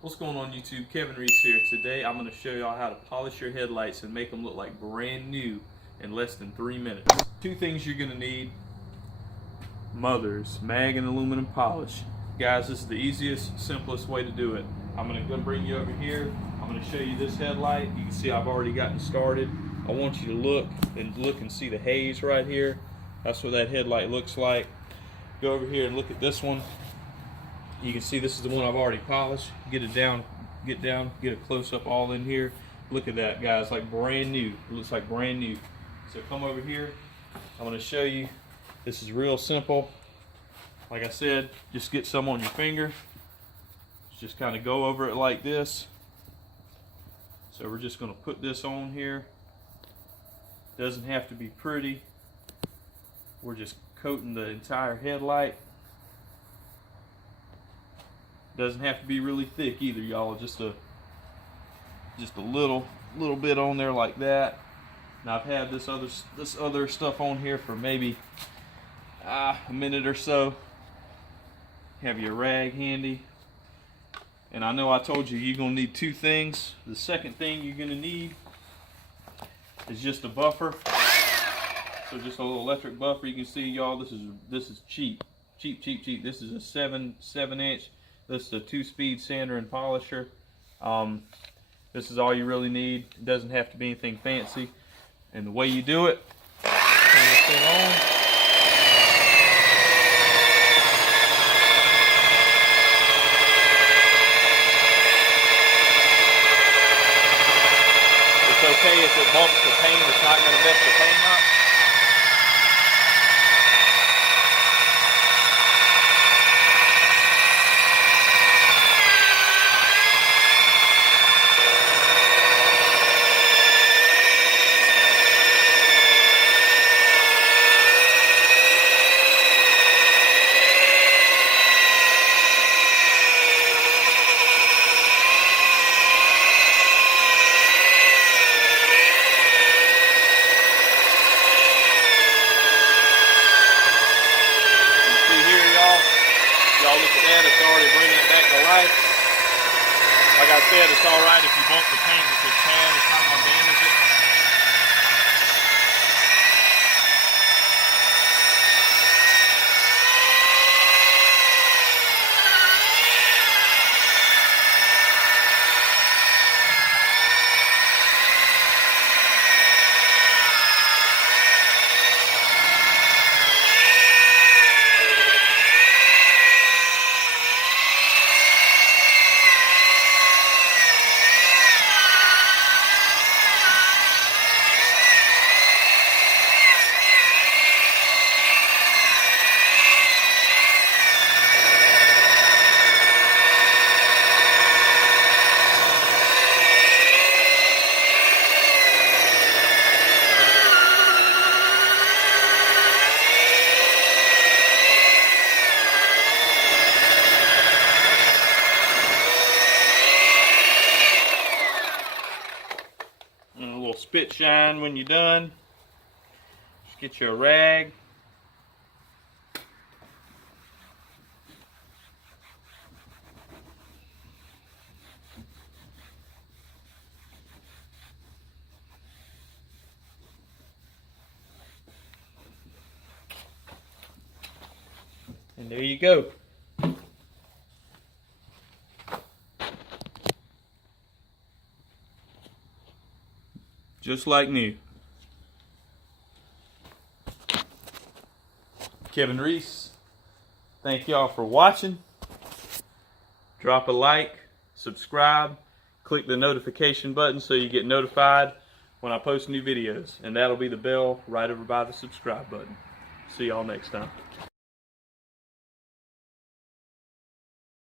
What's going on YouTube? Kevin Reese here. Today I'm going to show y'all how to polish your headlights and make them look like brand new in less than 3 minutes. Two things you're going to need: Mother's mag and aluminum polish. Guys, this is the easiest, simplest way to do it. I'm going to bring you over here. I'm going to show you this headlight. You can see I've already gotten started. I want you to look and see the haze right here. That's what that headlight looks like. Go over here and look at this one. You can see this is the one I've already polished. Get it down, get a close up all in here. Look at that, guys, like brand new. It looks like brand new. So come over here. I'm going to show you. This is real simple. Like I said, just get some on your finger. Just kind of go over it like this. So we're just going to put this on here. Doesn't have to be pretty. We're just coating the entire headlight. Doesn't have to be really thick either, y'all. Just a little bit on there like that. Now I've had this other stuff on here for maybe a minute or so. Have your rag handy. And I know I told you you're gonna need two things. The second thing you're gonna need is just a buffer. So just a little electric buffer. You can see, y'all, this is cheap. This is a 7 inch. This is a 2-speed sander and polisher. This is all you really need. It doesn't have to be anything fancy. And the way you do it, turn this thing on. It's okay if it bumps the paint. It's not going to mess the paint up. It's already bringing it back to life. Like I said, it's alright if you bump the paint with this pad. It's not going to damage it. And a little spit shine when you're done. Just get you a rag. And there you go. Just like new. Kevin Reese, thank y'all for watching. Drop a like, subscribe, click the notification button so you get notified when I post new videos. And that'll be the bell right over by the subscribe button. See y'all next time.